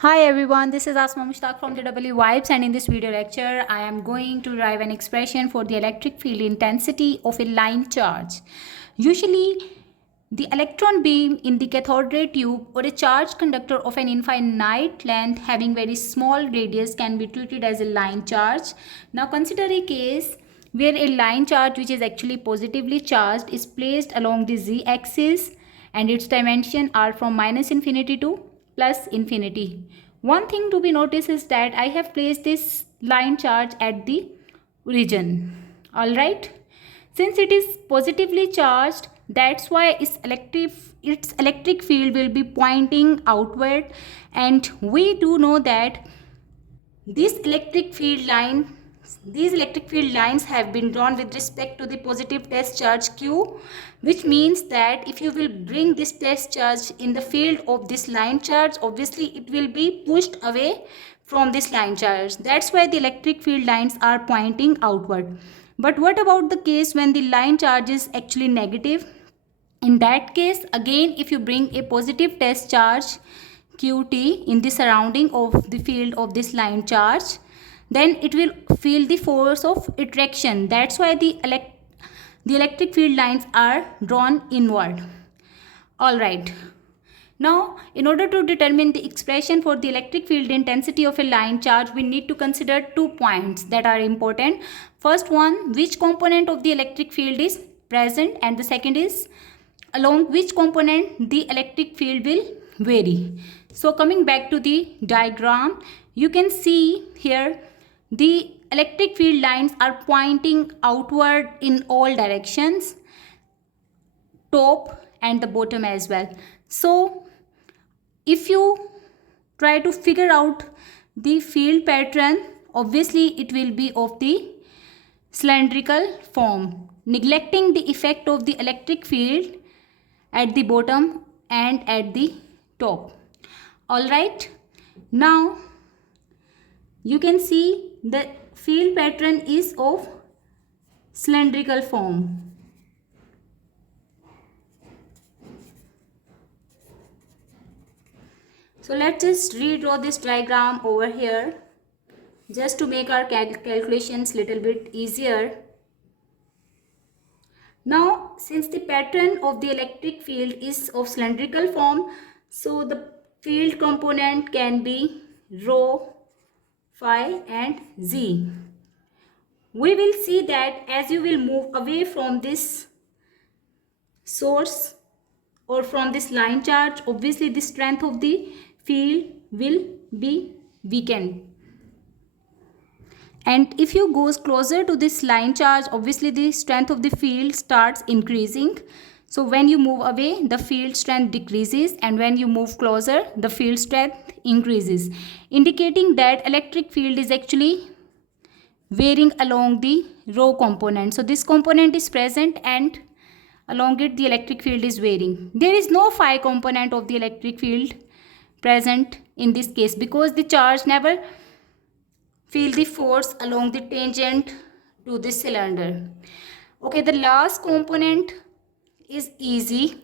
Hi everyone, this is Asma Mushtaq from the eevibes, and in this video lecture I am going to derive an expression for the electric field intensity of a line charge. Usually the electron beam in the cathode ray tube or a charged conductor of an infinite length having very small radius can be treated as a line charge. Now consider a case where a line charge which is actually positively charged is placed along the z-axis and its dimensions are from minus infinity to plus infinity. One thing to be noticed is that I have placed this line charge at the origin. Alright. Since it is positively charged, that's why its electric field will be pointing outward, and we do know that these electric field line these electric field lines have been drawn with respect to the positive test charge q, which means that if you will bring this test charge in the field of this line charge, obviously it will be pushed away from this line charge. That's why the electric field lines are pointing outward. But what about the case when the line charge is actually negative? In that case, again, if you bring a positive test charge qt in the surrounding of the field of this line charge, then it will feel the force of attraction. That's why the electric field lines are drawn inward. All right. Now, in order to determine the expression for the electric field intensity of a line charge, we need to consider 2 points that are important. First one, which component of the electric field is present, and the second is along which component the electric field will vary. So coming back to the diagram, you can see here the electric field lines are pointing outward in all directions, top and the bottom as well. So if you try to figure out the field pattern, obviously it will be of the cylindrical form, neglecting the effect of the electric field at the bottom and at the top. All right. Now you can see the field pattern is of cylindrical form. So let's just redraw this diagram over here just to make our calculations little bit easier. Now, since the pattern of the electric field is of cylindrical form, so the field component can be rho, phi and z. We will see that as you will move away from this source or from this line charge, obviously the strength of the field will be weakened. And if you goes closer to this line charge, obviously the strength of the field starts increasing. So when you move away, the field strength decreases, and when you move closer, the field strength increases, indicating that electric field is actually varying along the rho component. So this component is present and along it the electric field is varying. There is no phi component of the electric field present in this case because the charge never feel the force along the tangent to the cylinder. Okay, the last component is easy.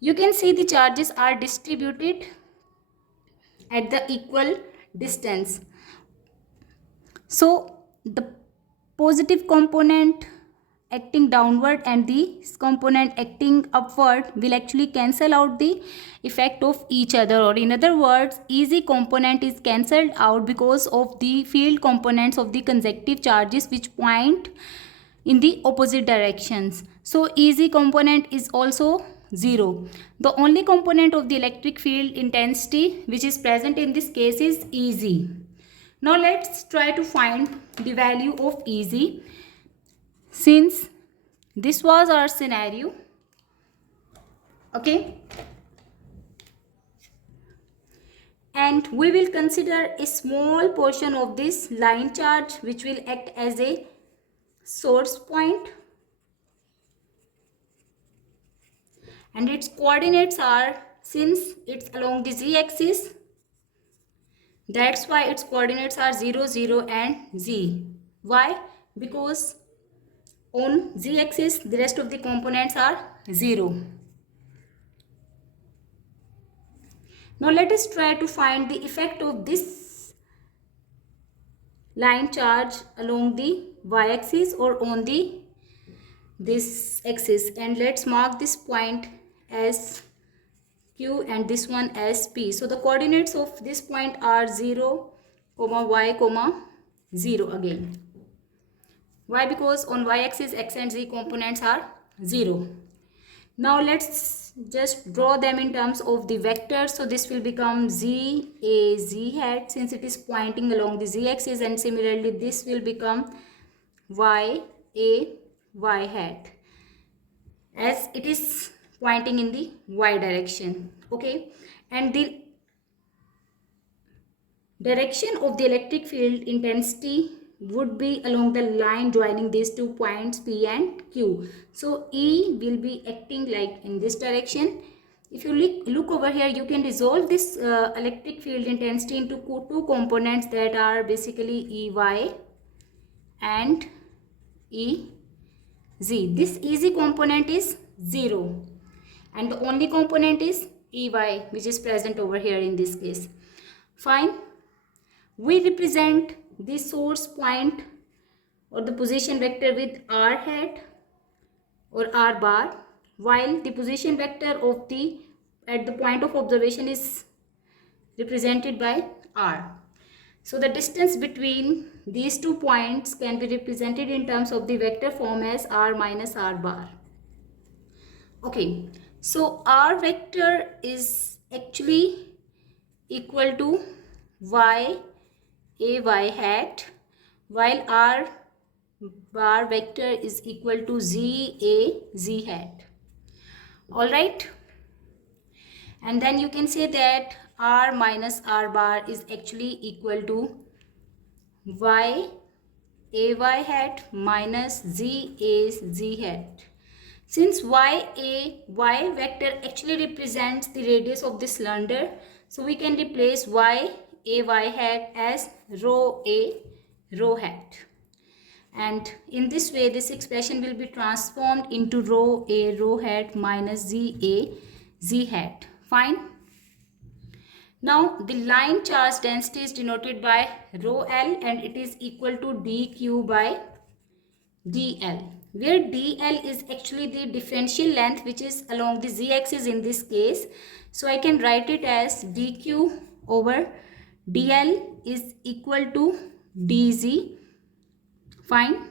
You can see the charges are distributed at the equal distance. So the positive component acting downward and the component acting upward will actually cancel out the effect of each other, or in other words, easy component is cancelled out because of the field components of the consecutive charges which point in the opposite directions. So easy component is also 0. The only component of the electric field intensity which is present in this case is easy. Now let's try to find the value of easy. Since this was our scenario, okay, and we will consider a small portion of this line charge which will act as a source point, and its coordinates are, since it's along the z-axis, that's why its coordinates are 0, 0 and z. Why? Because on z-axis the rest of the components are 0. Now let us try to find the effect of this line charge along the y-axis or on the this axis, and let's mark this point as Q and this one as P. So the coordinates of this point are 0, y, 0 again. Why? Because on y-axis x and z components are 0. Now let's just draw them in terms of the vector. So this will become z a z hat since it is pointing along the z-axis, and similarly this will become y a y hat as it is pointing in the y direction. Okay, and the direction of the electric field intensity would be along the line joining these 2 points P and Q. So E will be acting like in this direction. If you look over here, you can resolve this electric field intensity into 2 components that are basically EY and EZ. This EZ component is 0 and the only component is EY, which is present over here in this case. Fine. We represent the source point or the position vector with r hat or r bar, while the position vector of the at the point of observation is represented by r. So the distance between these 2 points can be represented in terms of the vector form as r minus r bar. Okay, so r vector is actually equal to y a y hat, while r bar vector is equal to z a z hat. All right, and then you can say that r minus r bar is actually equal to y a y hat minus z a z hat. Since y a y vector actually represents the radius of the cylinder, so we can replace y a y hat as rho a rho hat, and in this way this expression will be transformed into rho a rho hat minus z a z hat. Fine. Now the line charge density is denoted by rho L, and it is equal to dq by dl, where dl is actually the differential length which is along the z-axis in this case. So I can write it as dq over dl is equal to dz. Fine.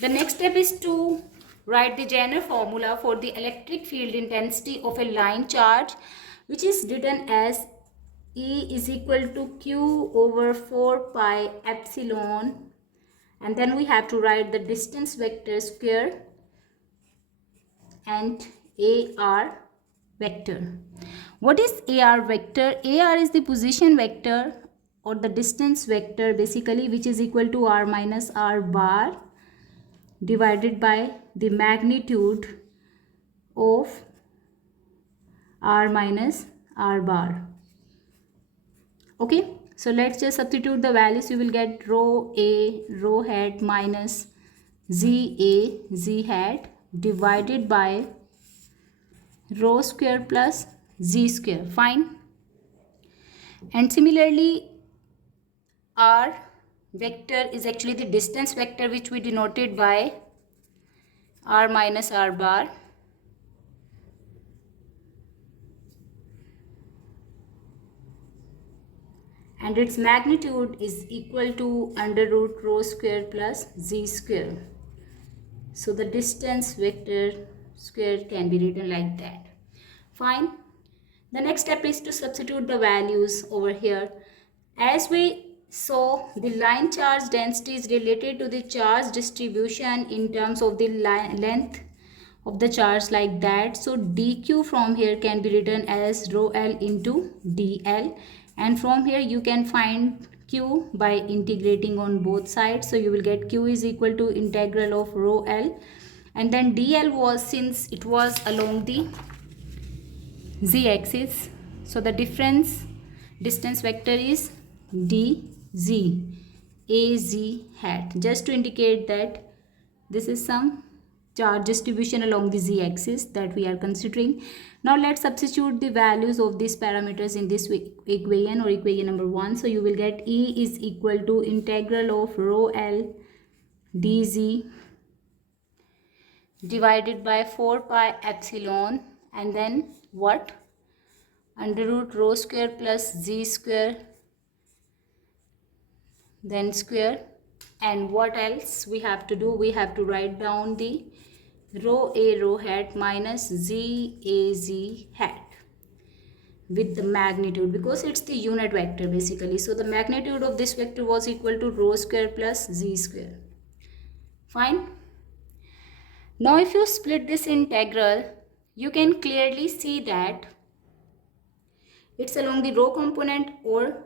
The next step is to write the general formula for the electric field intensity of a line charge, which is written as E is equal to Q over 4 pi epsilon, and then we have to write the distance vector square and AR vector. What is AR vector? AR is the position vector or the distance vector basically, which is equal to r minus r bar divided by the magnitude of r minus r bar. Okay, so let's just substitute the values. You will get rho a rho hat minus z a z hat divided by rho square plus z square. Fine. And similarly, r vector is actually the distance vector, which we denoted by r minus r bar and its magnitude is equal to under root rho square plus z square. So the distance vector square can be written like that. Fine. The next step is to substitute the values over here. As we saw, the line charge density is related to the charge distribution in terms of the length of the charge like that. So dq from here can be written as rho L into dl, and from here you can find q by integrating on both sides. So you will get q is equal to integral of rho L, and then dl was, since it was along the z-axis, so the distance vector is dz az hat, just to indicate that this is some charge distribution along the z-axis that we are considering. Now let's substitute the values of these parameters in this equation or equation number 1. So you will get E is equal to integral of rho L dz divided by 4 pi epsilon, and then what? Under root rho square plus z square, then square. And what else we have to do? We have to write down the rho a rho hat minus z a z hat with the magnitude, because it's the unit vector basically. So the magnitude of this vector was equal to rho square plus z square. Fine. Now if you split this integral, you can clearly see that it's along the rho component or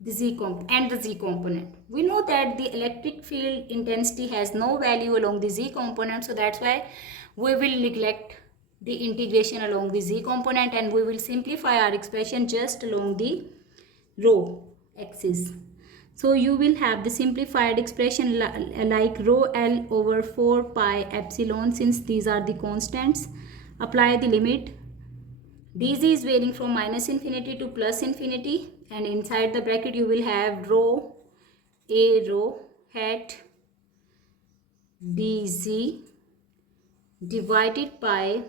the z component. We know that the electric field intensity has no value along the z component, so that's why we will neglect the integration along the z component and we will simplify our expression just along the rho axis. So you will have the simplified expression like rho L over 4 pi epsilon, since these are the constants. Apply the limit. dz is varying from minus infinity to plus infinity, and inside the bracket you will have rho a rho hat dz divided by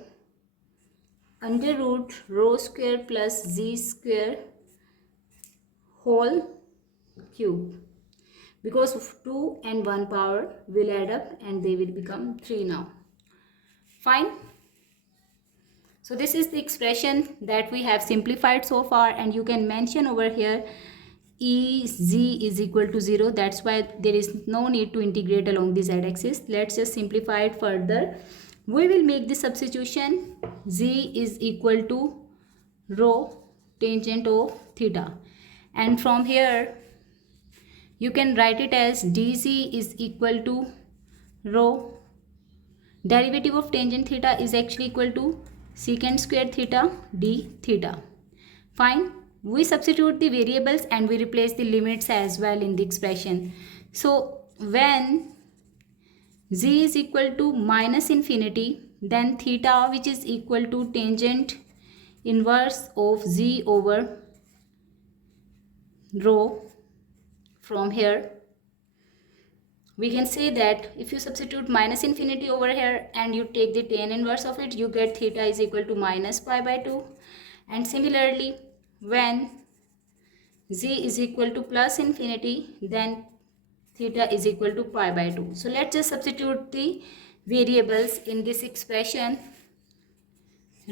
under root rho square plus z square whole cube, because of 2 and 1 power will add up and they will become 3 now. Fine. So this is the expression that we have simplified so far, and you can mention over here Ez is equal to 0. That's why there is no need to integrate along the z-axis. Let's just simplify it further. We will make the substitution. Z is equal to rho tangent of theta, and from here you can write it as dz is equal to rho. Derivative of tangent theta is actually equal to secant square theta d theta. Fine. We substitute the variables and we replace the limits as well in the expression. So when z is equal to minus infinity, then theta, which is equal to tangent inverse of z over rho, from here we can say that if you substitute minus infinity over here and you take the tan inverse of it, you get theta is equal to minus pi by 2. And similarly, when z is equal to plus infinity, then theta is equal to pi by 2. So let's just substitute the variables in this expression.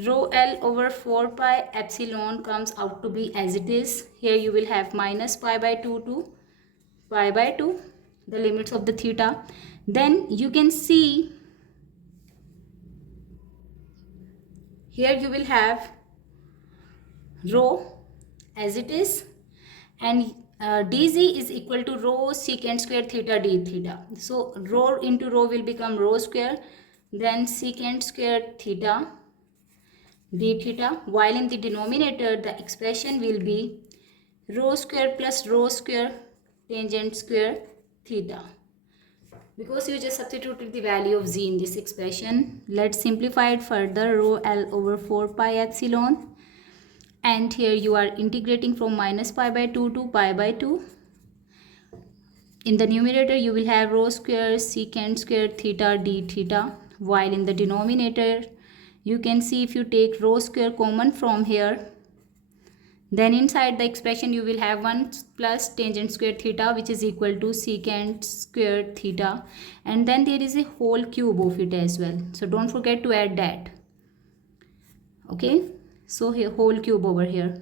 Rho L over 4 pi epsilon comes out to be as it is. Here you will have minus pi by 2 to pi by 2, the limits of the theta. Then you can see here you will have rho as it is, and dz is equal to rho secant square theta d theta. So rho into rho will become rho square, then secant square theta d theta, while in the denominator the expression will be rho square plus rho square tangent square theta, because you just substituted the value of z in this expression. Let's simplify it further. Rho L over 4 pi epsilon, and here you are integrating from minus pi by 2 to pi by 2. In the numerator you will have rho square secant square theta d theta, while in the denominator you can see if you take rho square common from here, then inside the expression you will have 1 plus tangent square theta, which is equal to secant square theta, and then there is a whole cube of it as well, so don't forget to add that. Okay, so here whole cube over here.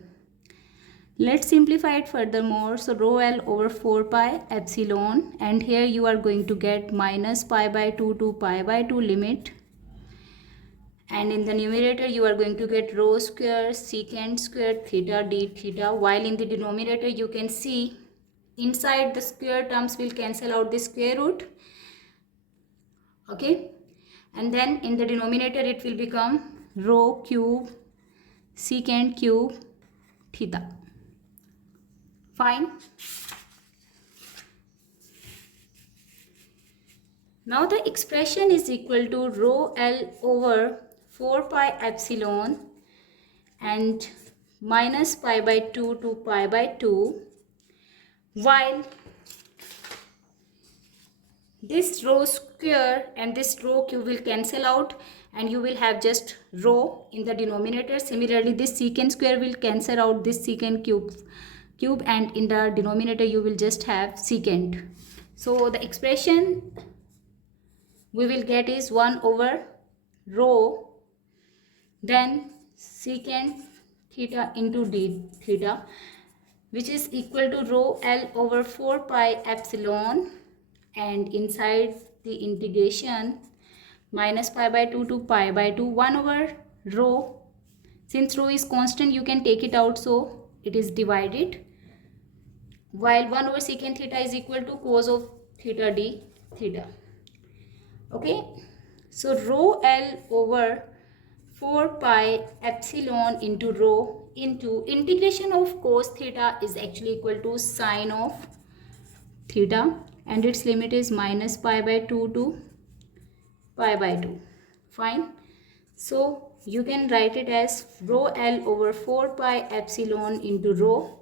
Let's simplify it furthermore. So rho L over 4 pi epsilon, and here you are going to get minus pi by 2 to pi by 2 limit, and in the numerator you are going to get rho square secant square theta d theta, while in the denominator you can see inside the square terms will cancel out the square root. Okay, and then in the denominator it will become rho cube secant cube theta. Fine. Now the expression is equal to rho L over 4 pi epsilon and minus pi by 2 to pi by 2, while this rho square and this rho cube will cancel out and you will have just rho in the denominator. Similarly, this secant square will cancel out this secant cube and in the denominator you will just have secant. So the expression we will get is 1 over rho then secant theta into d theta, which is equal to rho L over 4 pi epsilon, and inside the integration minus pi by 2 to pi by 2, 1 over rho. Since rho is constant, you can take it out, so it is divided, while 1 over secant theta is equal to cos of theta d theta. Okay, so rho L over 4 pi epsilon into rho into integration of cos theta is actually equal to sine of theta, and its limit is minus pi by 2 to pi by 2. Fine. So you can write it as rho L over 4 pi epsilon into rho,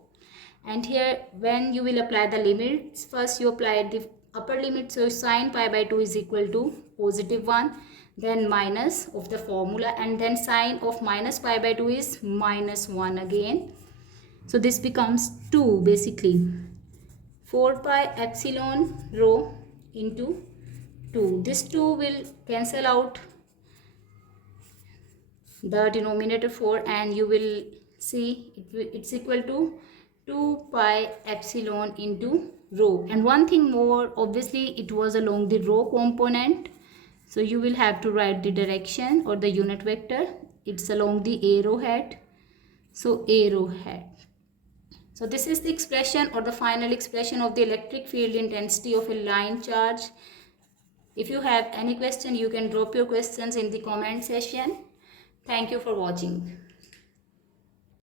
and here when you will apply the limits, first you apply the upper limit, so sine pi by 2 is equal to positive 1, then minus of the formula, and then sine of minus pi by 2 is minus 1 again. So this becomes 2 basically. 4 pi epsilon rho into 2. This 2 will cancel out the denominator 4 and you will see it's equal to 2 pi epsilon into rho. And one thing more, obviously it was along the rho component, so you will have to write the direction or the unit vector. It's along the arrowhead, so arrowhead. So this is the expression or the final expression of the electric field intensity of a line charge. If you have any question, you can drop your questions in the comment section. Thank you for watching.